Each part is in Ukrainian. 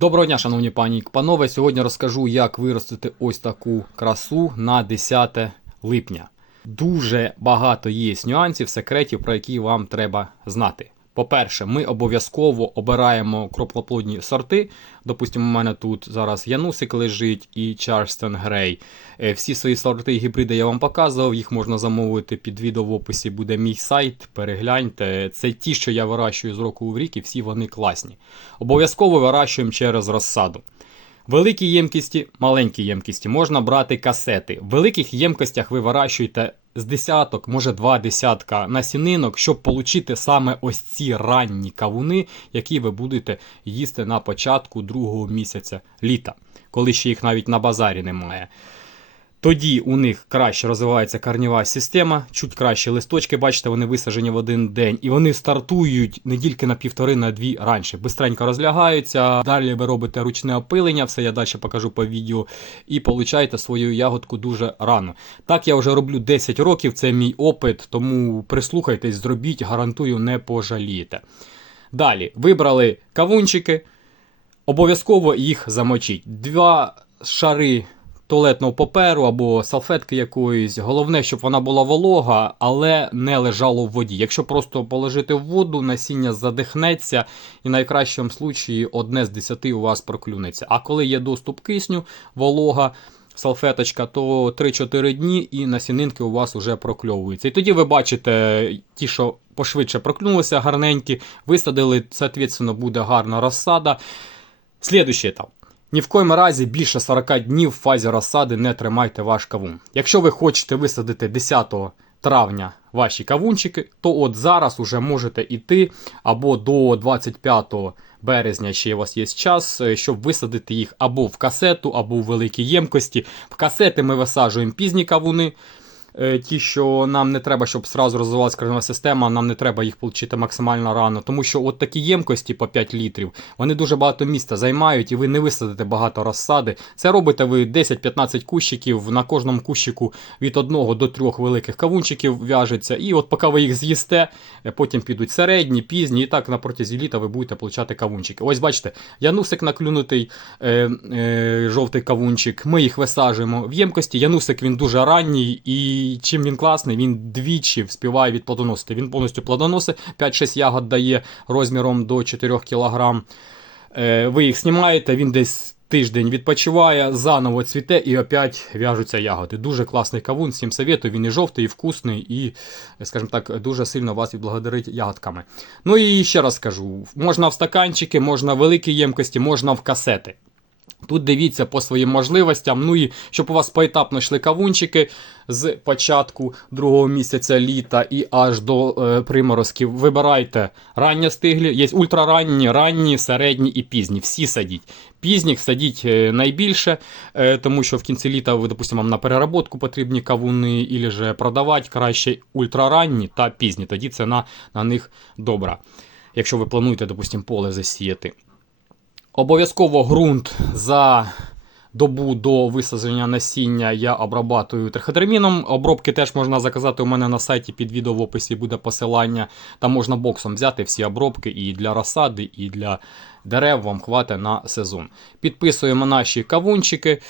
Доброго дня, шановні пані і панове. Сьогодні розкажу, як виростити ось таку красу на 10 липня. Дуже багато є нюансів, секретів, про які вам треба знати. По-перше, ми обов'язково обираємо кроплоплодні сорти. Допустимо, у мене тут зараз Янусик лежить і Чарльстон Грей. Е, Всі свої сорти і гібриди я вам показував, їх можна замовити під відео в описі буде мій сайт. Перегляньте. Це ті, що я вирощую з року в рік, і всі вони класні. Обов'язково вирощуємо через розсаду. Великі ємкісті, маленькі ємкісті можна брати касети. В великих ємкостях ви вирощуєте з десяток, може два десятка насінинок, щоб отримати саме ось ці ранні кавуни, які ви будете їсти на початку другого місяця літа, коли ще їх навіть на базарі немає. Тоді у них краще розвивається корнєва система, чуть краще листочки, бачите, вони висаджені в один день, і вони стартують недільки на півтори на дві раніше. Бистренько розлягаються. Далі ви робите ручне опилення, все я далі покажу по відео, і получаєте свою ягодку дуже рано. Так я вже роблю 10 років, це мій опит, тому прислухайтесь, зробіть, гарантую, не пожалієте. Далі вибрали кавунчики, обов'язково їх замочіть. Два шари туалетного паперу або салфетки якоїсь. Головне, щоб вона була волога, але не лежало в воді. Якщо просто положити в воду, насіння задихнеться, і в найкращому случаї одне з десяти у вас проклюнеться. А коли є доступ кисню, волога. Салфеточка, то 3-4 дні і насінинки у вас вже прокльовуються. І тоді ви бачите ті, що пошвидше проклюнулися, гарненькі, висадили, соответственно, буде гарна розсада. Слідуючий етап. Ні в коєму разі більше 40 днів в фазі розсади не тримайте ваш кавун. Якщо ви хочете висадити 10 травня ваші кавунчики, то от зараз уже можете йти або до 25 березня ще у вас є час, е, щоб висадити їх або в касету, або в великій ємкості. В касети ми висаджуємо пізні кавуни. Е, Ті, що нам не треба, щоб сразу розвивалася коренева система, нам не треба їх отримати максимально рано. Тому що от такі ємкості по 5 літрів, вони дуже багато міста займають, і ви не висадите багато розсади. Це робите ви 10-15 кущиків, на кожному кущику від 1 до 3 великих кавунчиків в'яжеться. І от поки ви їх з'їсте, е, потім підуть середні, пізні, і так на протязі літа ви будете получати кавунчики. Ось бачите, янусик наклюнутий, е, е, жовтий кавунчик. Ми їх висаджуємо в ємкості. Янусик він дуже ранній, і чим він класний, він двічі вспіває від плодоносити. Він повністю плодоносить, 5-6 ягод дає розміром до 4 кг. Е, ви їх знімаєте, він десь. Тиждень відпочиває, заново цвіте і опять в'яжуться ягоди. Дуже класний кавун, всім советую, він і жовтий, і вкусний, і, скажімо так, дуже сильно вас відблагодарить ягодками. Ну і ще раз скажу: можна в стаканчики, можна в великі ємкості, можна в касети. Тут дивіться по своїм можливостям. Ну і щоб у вас поетапно йшли кавунчики з початку другого місяця літа і аж до е, приморозків. Вибирайте ранні стиглі. Є ультраранні, ранні, середні і пізні. Всі садіть. Пізніх садіть е, найбільше, е, тому що в кінці літа ви, допустимо, вам на переработку потрібні кавуни, і же продавати краще ультраранні та пізні. Тоді ціна на них добра. Якщо ви плануєте, допустимо, поле засіяти. Обов'язково ґрунт за добу до висадження насіння я обрабатую триходерміном. Обробки теж можна заказати у мене на сайті під відео в описі буде посилання. Там можна боксом взяти всі обробки і для розсади, і для дерев вам хватить на сезон. Підписуємо наші кавунчики.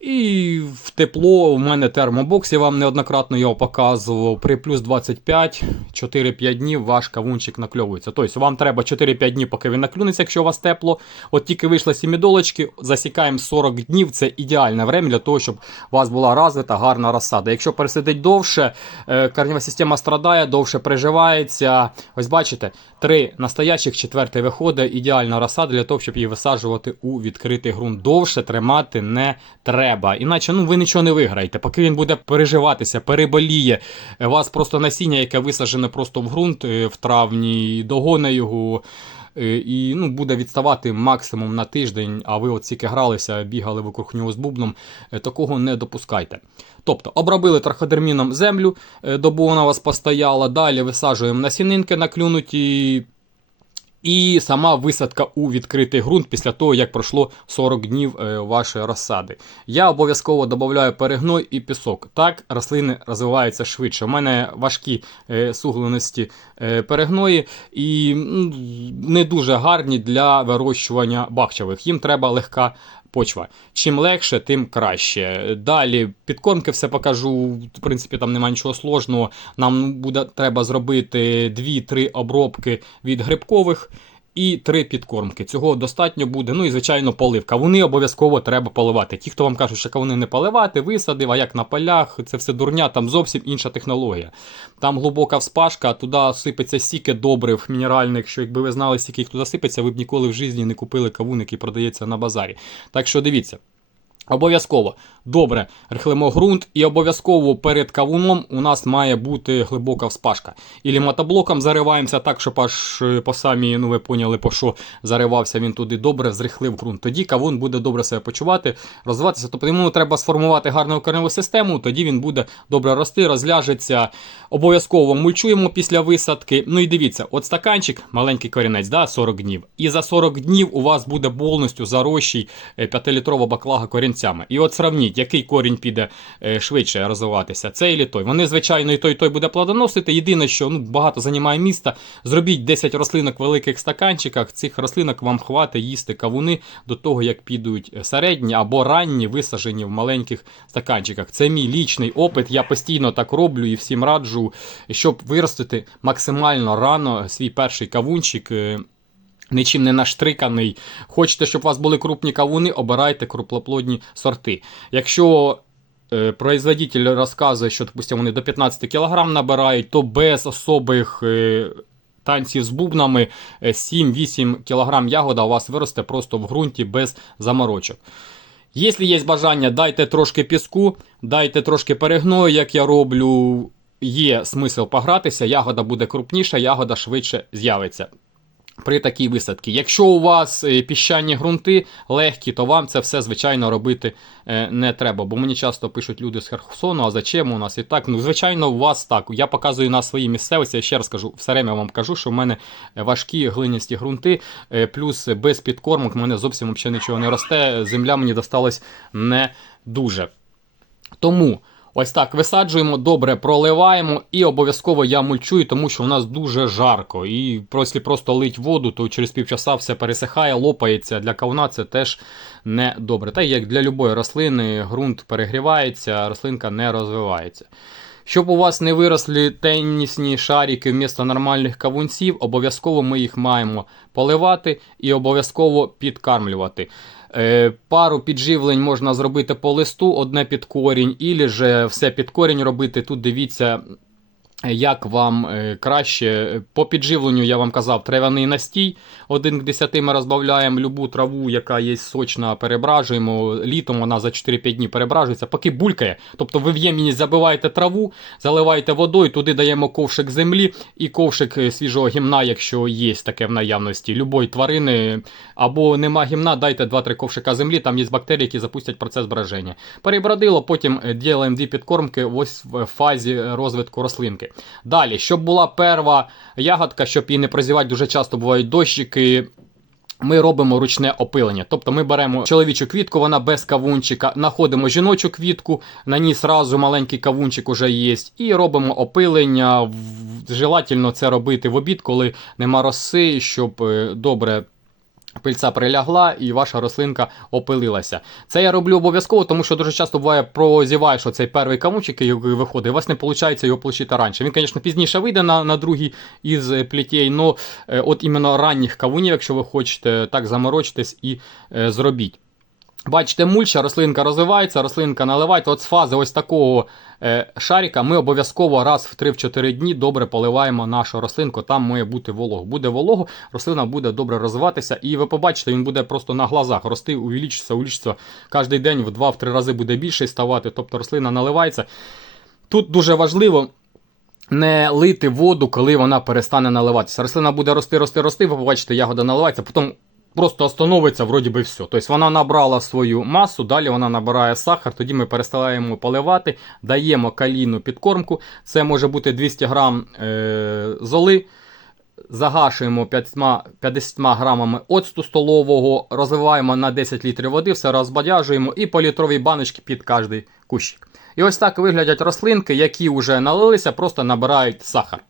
І в тепло у мене термобокс, я вам неоднократно його показував. При плюс 25 4-5 днів ваш кавунчик накльовується. Тобто вам треба 4-5 днів, поки він наклюнеться, якщо у вас тепло. От тільки вийшли сімідолочки, засікаємо 40 днів. Це ідеальне время для того, щоб у вас була розвита гарна розсада. Якщо пересидить довше, е, корнева система страдає, довше приживається. Ось бачите, три настоящих, четвертий виходить. Ідеальна розсада для того, щоб її висаджувати у відкритий ґрунт. Довше тримати не треба. Іначе ну, ви нічого не виграєте. Поки він буде переживатися, переболіє. е, вас просто насіння, яке висаджене просто в ґрунт е, в травні, догоне його. е, І ну, буде відставати максимум на тиждень, а ви от тільки гралися, бігали вокруг нього з бубном. Такого не допускайте. Тобто обробили траходерміном землю, добу вона вас постояла. Далі висаджуємо насінинки наклюнуті І сама висадка у відкритий ґрунт після того, як пройшло 40 днів е, вашої розсади. Я обов'язково додаю перегной і пісок. Так рослини розвиваються швидше. У мене важкі суглиності е, перегної і не дуже гарні для вирощування бахчевих. Їм треба легка почва. Чим легше, тим краще. Далі підкормки все покажу. В принципі, там немає нічого сложного. Нам буде треба зробити 2-3 обробки від грибкових. І три підкормки. Цього достатньо буде. Ну і звичайно, поливка. Вони обов'язково треба поливати. Ті, хто вам кажуть, що кавуни не поливати, висадив, а як на полях, це все дурня, там зовсім інша технологія. Там глибока вспашка, туди сипеться стільки добрив мінеральних, що якби ви знали, скільки їх туди сипеться, ви б ніколи в житті не купили кавун, який продається на базарі. Так що дивіться. Обов'язково добре рихлимо ґрунт, і обов'язково перед кавуном у нас має бути глибока вспашка. Ілі мотоблоком зариваємося так, щоб аж е, по самі, ну ви поняли, по що заривався він туди добре, зрихлив ґрунт. Тоді кавун буде добре себе почувати, розвиватися. Тобто йому треба сформувати гарну кореневу систему, тоді він буде добре рости, розляжеться. Обов'язково мульчуємо після висадки. Ну і дивіться, от стаканчик, маленький корінець, да, 40 днів. І за 40 днів у вас буде повністю зарощий 5-літрова баклага корінцями. І от сравніть, який корінь піде е, швидше розвиватися, цей і той. Вони, звичайно, і той, і той буде плодоносити. Єдине, що ну, багато займає міста. Зробіть 10 рослинок в великих стаканчиках. Цих рослинок вам хватить їсти кавуни до того, як підуть середні або ранні, висажені в маленьких стаканчиках. Це мій лічний опит. Я постійно так роблю і всім раджу, щоб виростити максимально рано свій перший кавунчик. Е, Нічим не наштриканий. Хочете, щоб у вас були крупні кавуни, обирайте круплоплодні сорти. Якщо е, производитель розказує, що допустим, вони до 15 кг набирають, то без особих е, танців з бубнами е, 7-8 кг ягода у вас виросте просто в ґрунті без заморочок. Якщо є бажання, дайте трошки піску, дайте трошки перегною, як я роблю. Є смисл погратися, ягода буде крупніша, ягода швидше з'явиться при такій висадці. Якщо у вас е, піщані ґрунти легкі, то вам це все, звичайно, робити е, не треба. Бо мені часто пишуть люди з Херсону, а зачем у нас і так. Ну, звичайно, у вас так. Я показую на своїй місцевості, я ще раз кажу, все время вам кажу, що в мене важкі глиністі ґрунти, е, плюс без підкормок в мене зовсім нічого не росте. Земля мені досталась не дуже. Тому. Ось так висаджуємо, добре проливаємо і обов'язково я мульчую, тому що в нас дуже жарко. І якщо просто лить воду, то через півчаса все пересихає, лопається. Для кавуна це теж не добре. Та як для будь-якої рослини ґрунт перегрівається, рослинка не розвивається. Щоб у вас не виросли тенісні шарики вмісто нормальних кавунців, обов'язково ми їх маємо поливати і обов'язково підкармлювати. Е, Пару підживлень можна зробити по листу, одне під корінь, і же все під корінь робити. Тут дивіться, як вам е, краще. По підживленню я вам казав трав'яний настій. 1 к 10 ми розбавляємо любу траву, яка є сочна, перебражуємо. Літом вона за 4-5 днів перебражується, поки булькає. Тобто ви в ємність забиваєте траву, заливаєте водою, туди даємо ковшик землі і ковшик е, свіжого гімна, якщо є таке в наявності. Любої тварини або нема гімна, дайте 2-3 ковшика землі, там є бактерії, які запустять процес броження. Перебродило, потім робимо дві підкормки ось в фазі розвитку рослинки. Далі, щоб була перва ягодка, щоб її не прозівати, дуже часто бувають дощики. Ми робимо ручне опилення. Тобто ми беремо чоловічу квітку, вона без кавунчика, знаходимо жіночу квітку, на ній сразу маленький кавунчик уже є, і робимо опилення. Желательно це робити в обід, коли нема роси, щоб е, добре. Пильця прилягла і ваша рослинка опилилася. Це я роблю обов'язково, тому що дуже часто буває прозіваєш оцей перший камучик, який виходить, і у вас не виходить його получити раніше. Він, звісно, пізніше вийде на, на другий із е, плітей, але от іменно ранніх кавунів, якщо ви хочете, так заморочитесь і е, зробіть. Бачите, мульча, рослинка розвивається, рослинка наливається. От з фази ось такого е, шарика ми обов'язково раз в 3-4 дні добре поливаємо нашу рослинку. Там має бути волого. Буде волого, рослина буде добре розвиватися, і ви побачите, він буде просто на глазах рости, увеличиться, увеличиться. Кожен день в 2-3 рази буде більше ставати. Тобто рослина наливається. Тут дуже важливо. Не лити воду, коли вона перестане наливатися. Рослина буде рости, рости, рости. Ви побачите, ягода наливається, потім просто остановиться, вроді би все. Тобто вона набрала свою масу, далі вона набирає сахар, тоді ми перестаємо поливати, даємо калійну підкормку. Це може бути 200 грам е, золи. загашуємо 50 50 грамами оцту столового, розливаємо на 10 літрів води, все розбадяжуємо і по літровій баночці під кожний кущик. І ось так виглядять рослинки, які вже налилися, просто набирають сахар.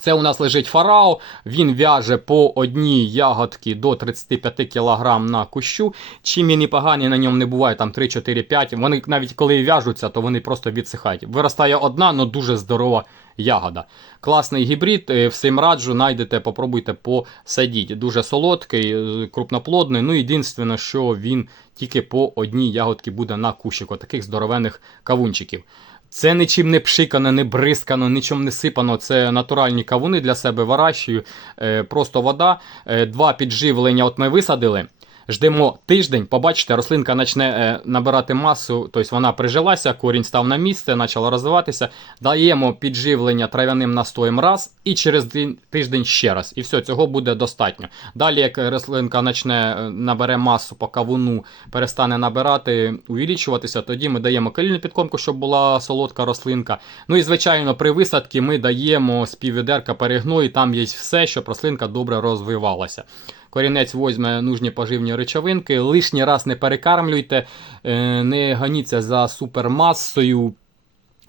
Це у нас лежить фарао, він в'яже по одній ягодці до 35 кг на кущу. Чим і поганий на ньому не буває, там 3, 4, 5. Вони навіть коли в'яжуться, то вони просто відсихають. Виростає одна, але дуже здорова ягода. Класний гібрид, е, всім раджу, знайдете, попробуйте посадіть. Дуже солодкий, е, крупноплодний. Ну, єдине, що він тільки по одній ягодці буде на кущику, таких здоровених кавунчиків. Це нічим не пшикано, не бризкано, нічим не сипано. Це натуральні кавуни для себе вирощую. Е, просто вода. Е, два підживлення от ми висадили. Ждемо тиждень, побачите, рослинка почне е, набирати масу, тобто вона прижилася, корінь став на місце, почала розвиватися. Даємо підживлення трав'яним настоєм раз і через тиждень ще раз. І все, цього буде достатньо. Далі, як рослинка почне е, набере масу по кавуну, перестане набирати, увеличуватися, тоді ми даємо калійну підкормку, щоб була солодка рослинка. Ну і звичайно, при висадці ми даємо з піввідерка перегной, там є все, щоб рослинка добре розвивалася. Корінець возьме нужні поживні речовинки, лишній раз не перекармлюйте, е, не ганіться за супермасою.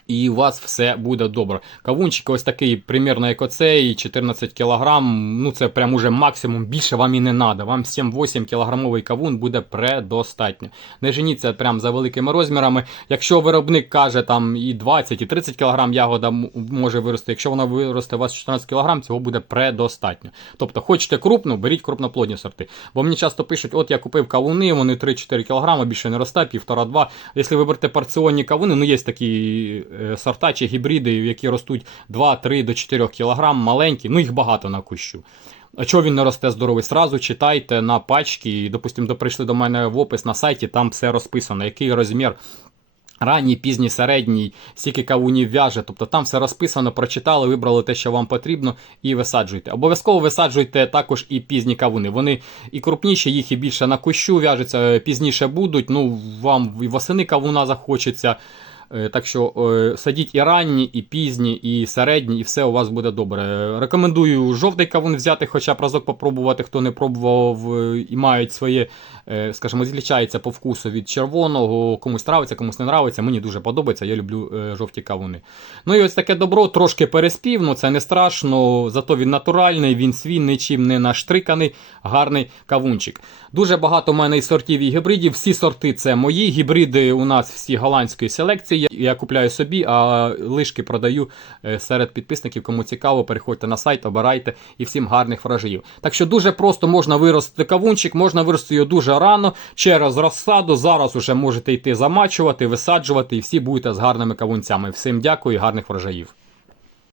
І у вас все буде добре. Кавунчик ось такий, примірно як оцей, 14 кг. Ну це прям уже максимум. Більше вам і не треба. Вам 7-8 кілограмовий кавун буде предостатньо. Не женіться прям за великими розмірами. Якщо виробник каже там і 20, і 30 кг ягода може вирости. Якщо вона виросте у вас 14 кг, цього буде предостатньо. Тобто, хочете крупну, беріть крупноплодні сорти. Бо мені часто пишуть, от я купив кавуни, вони 3-4 кг, більше не росте, 1,5-2. Якщо ви берете порціонні кавуни, ну є такі сорта чи гібриди, які ростуть 2-3 до 4 кг, маленькі, ну їх багато на кущу. А чого він не росте здоровий? Сразу читайте на пачки, допустимо, прийшли до мене в опис на сайті, там все розписано, який розмір. Ранній, пізній, середній, скільки кавунів в'яже, тобто там все розписано, прочитали, вибрали те, що вам потрібно, і висаджуйте. Обов'язково висаджуйте також і пізні кавуни. Вони і крупніші, їх і більше на кущу в'яжуться, е, пізніше будуть. Ну, вам і восени кавуна захочеться. Е, Так що е, садіть і ранні, і пізні, і середні, і все у вас буде добре. Рекомендую жовтий кавун взяти, хоча б разок попробувати, хто не пробував е, і мають своє, скажімо, злічається по вкусу від червоного, комусь нравиться, комусь не нравиться. Мені дуже подобається, я люблю жовті кавуни. Ну і ось таке добро, трошки переспів, ну це не страшно, зато він натуральний, він свій, нічим не наштриканий, гарний кавунчик. Дуже багато в мене і сортів і гібридів. Всі сорти це мої. Гібриди у нас всі голландської селекції. Я- Я купляю собі, а лишки продаю е, серед підписників. Кому цікаво, переходьте на сайт, обирайте і всім гарних вражаїв. Так що дуже просто можна виростити кавунчик, можна виростити його дуже рано через розсаду. Зараз уже можете йти замачувати, висаджувати, і всі будете з гарними кавунцями. Всім дякую і гарних врожаїв.